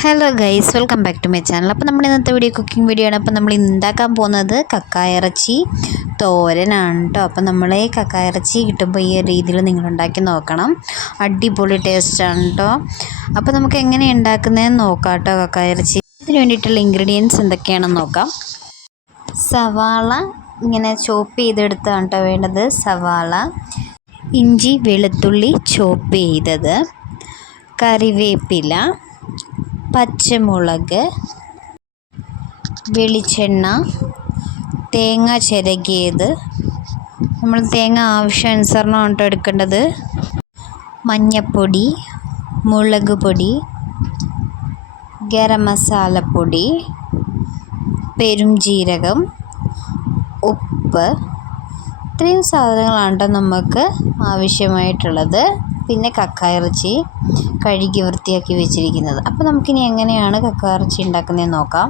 Hello guys, welcome back to my channel. അപ്പോൾ നമ്മുടെ ഇന്നത്തെ വീഡിയോ കുക്കിംഗ് വീഡിയോ ആണ്. അപ്പോൾ നമ്മൾ ഉണ്ടാക്കാൻ പോകുന്നത് കക്കായിറച്ചി തോരനാണ് കേട്ടോ. അപ്പോൾ നമ്മൾ കക്കായിറച്ചി കിട്ടുമ്പോൾ ഈ രീതിയിൽ നിങ്ങൾ ഉണ്ടാക്കി നോക്കണം. അടിപൊളി ടേസ്റ്റാണ് കേട്ടോ. അപ്പോൾ നമുക്ക് എങ്ങനെ ഉണ്ടാക്കുന്നതെന്ന് നോക്കാം കേട്ടോ. കക്കായിറച്ചി ഇതിന് വേണ്ടിയിട്ടുള്ള ഇൻഗ്രീഡിയൻസ് എന്തൊക്കെയാണെന്ന് നോക്കാം. സവാള ഇങ്ങനെ ചോപ്പ് ചെയ്തെടുത്താണ് കേട്ടോ വേണ്ടത്. സവാള, ഇഞ്ചി വെളുത്തുള്ളി ചോപ്പ് ചെയ്തത്, കറിവേപ്പില, പച്ചമുളക്, വെളിച്ചെണ്ണ, തേങ്ങ ചിരകിയത്, നമ്മൾ തേങ്ങ ആവശ്യാനുസരണമാണ് കേട്ടോ എടുക്കേണ്ടത്, മഞ്ഞൾപ്പൊടി, മുളക് പൊടി, ഗരം മസാലപ്പൊടി, പെരുംജീരകം, ഉപ്പ്, ഇത്രയും സാധനങ്ങളാണ് കേട്ടോ നമുക്ക് ആവശ്യമായിട്ടുള്ളത്. പിന്നെ കക്കായിറച്ചി കഴുകി വൃത്തിയാക്കി വെച്ചിരിക്കുന്നത്. അപ്പോൾ നമുക്കിനി എങ്ങനെയാണ് കക്കായിറച്ചി ഉണ്ടാക്കുന്നതെന്ന് നോക്കാം.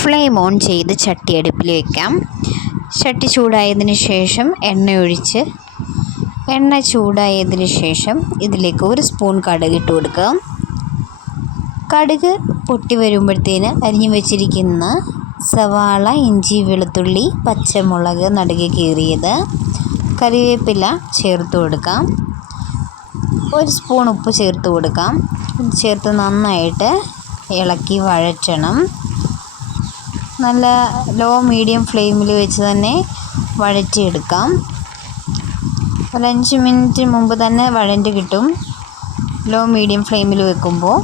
ഫ്ലെയിം ഓൺ ചെയ്ത് ചട്ടി അടുപ്പിൽ വയ്ക്കാം. ചട്ടി ചൂടായതിന് ശേഷം എണ്ണ ചൂടായതിന് ശേഷം ഇതിലേക്ക് 1 സ്പൂൺ കടുക് ഇട്ട് കൊടുക്കാം. കടുക് പൊട്ടി വരുമ്പോഴത്തേന് അരിഞ്ഞു വെച്ചിരിക്കുന്ന സവാള, ഇഞ്ചി വെളുത്തുള്ളി, പച്ചമുളക് നടുകെ കീറിയത്, കറിവേപ്പില ചേർത്ത് കൊടുക്കാം. 1 സ്പൂൺ ഉപ്പ് ചേർത്ത് കൊടുക്കാം. ചേർത്ത് നന്നായിട്ട് ഇളക്കി വഴറ്റണം. നല്ല ലോ മീഡിയം ഫ്ലെയിമിൽ വെച്ച് തന്നെ വഴറ്റിയെടുക്കാം. ഒരു 5 മിനിറ്റ് മുമ്പ് തന്നെ വഴണ്ട് കിട്ടും ലോ മീഡിയം ഫ്ലെയിമിൽ വെക്കുമ്പോൾ.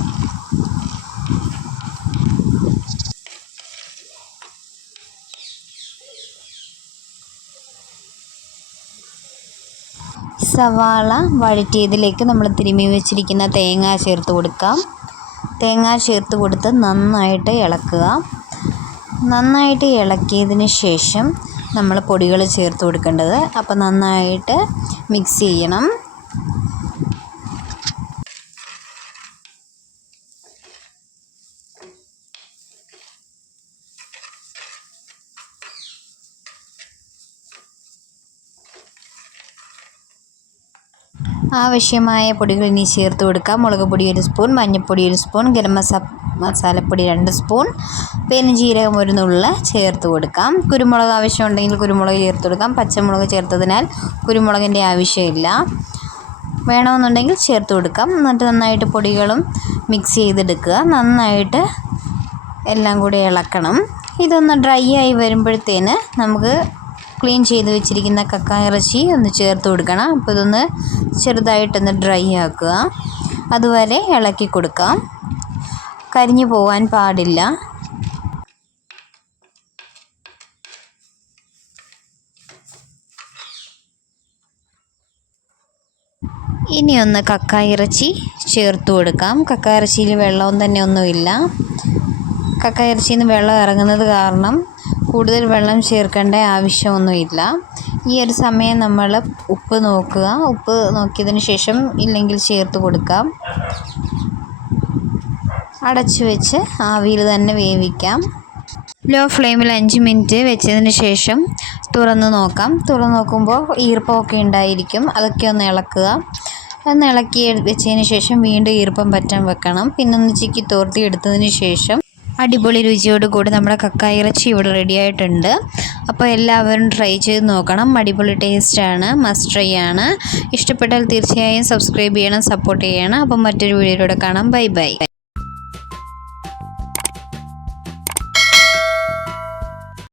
സവാള വഴറ്റിയതിലേക്ക് നമ്മൾ തിരുമ്മി വെച്ചിരിക്കുന്ന തേങ്ങ ചേർത്ത് കൊടുക്കാം. തേങ്ങ ചേർത്ത് കൊടുത്ത് നന്നായിട്ട് ഇളക്കുക. നന്നായിട്ട് ഇളക്കിയതിന് ശേഷം നമ്മൾ പൊടികൾ ചേർത്ത് കൊടുക്കേണ്ടത്. അപ്പോൾ നന്നായിട്ട് മിക്സ് ചെയ്യണം. ആവശ്യമായ പൊടികൾ ഇനി ചേർത്ത് കൊടുക്കാം. മുളക് പൊടി 1 സ്പൂൺ, മഞ്ഞൾപ്പൊടി 1 സ്പൂൺ, ഗരം മസാലപ്പൊടി 2 സ്പൂൺ, പെരുംജീരകം 1 നുള്ള് ചേർത്ത് കൊടുക്കാം. കുരുമുളക് ആവശ്യമുണ്ടെങ്കിൽ കുരുമുളക് ചേർത്ത് കൊടുക്കാം. പച്ചമുളക് ചേർത്തതിനാൽ കുരുമുളകിൻ്റെ ആവശ്യമില്ല. വേണമെന്നുണ്ടെങ്കിൽ ചേർത്ത് കൊടുക്കാം. എന്നിട്ട് നന്നായിട്ട് പൊടികളും മിക്സ് ചെയ്തെടുക്കുക. നന്നായിട്ട് എല്ലാം കൂടി ഇളക്കണം. ഇതൊന്ന് ഡ്രൈ ആയി വരുമ്പോഴത്തേന് നമുക്ക് ക്ലീൻ ചെയ്ത് വെച്ചിരിക്കുന്ന കക്കായിറച്ചി ഒന്ന് ചേർത്ത് കൊടുക്കണം. അപ്പോൾ ഇതൊന്ന് ചെറുതായിട്ടൊന്ന് ഡ്രൈ ആക്കുക. അതുവരെ ഇളക്കി കൊടുക്കാം. കരിഞ്ഞു പോകാൻ പാടില്ല. ഇനിയൊന്ന് കക്കായിറച്ചി ചേർത്ത് കൊടുക്കാം. കക്കായിറച്ചിയിൽ വെള്ളവും തന്നെ ഒന്നുമില്ല. കക്കായിറച്ചിയിൽ നിന്ന് വെള്ളം ഇറങ്ങുന്നത് കാരണം കൂടുതൽ വെള്ളം ചേർക്കേണ്ട ആവശ്യമൊന്നുമില്ല. ഈ ഒരു സമയം നമ്മൾ ഉപ്പ് നോക്കുക. ഉപ്പ് നോക്കിയതിന് ശേഷം ഇല്ലെങ്കിൽ ചേർത്ത് കൊടുക്കാം. അടച്ചു വെച്ച് ആവിയിൽ തന്നെ വേവിക്കാം. ലോ ഫ്ലെയിമിൽ 5 മിനിറ്റ് വെച്ചതിന് ശേഷം തുറന്ന് നോക്കാം. തുറന്ന് നോക്കുമ്പോൾ ഈർപ്പമൊക്കെ ഉണ്ടായിരിക്കും. അതൊക്കെ ഒന്ന് ഇളക്കുക. ഒന്ന് ഇളക്കി വെച്ചതിന് ശേഷം വീണ്ടും ഈർപ്പം പറ്റാൻ വെക്കണം. പിന്നെ ഒന്ന് ചിക്കി തോർത്തി എടുത്തതിന് ശേഷം അടിപൊളി രുചിയോടുകൂടി നമ്മുടെ കക്കായിറച്ചി ഇവിടെ റെഡി ആയിട്ടുണ്ട്. അപ്പോൾ എല്ലാവരും ട്രൈ ചെയ്ത് നോക്കണം. അടിപൊളി ടേസ്റ്റാണ്, മസ്റ്റ് ട്രൈ ആണ്. ഇഷ്ടപ്പെട്ടാൽ തീർച്ചയായും സബ്സ്ക്രൈബ് ചെയ്യണം, സപ്പോർട്ട് ചെയ്യണം. അപ്പം മറ്റൊരു വീഡിയോയിലൂടെ കാണാം. Bye bye.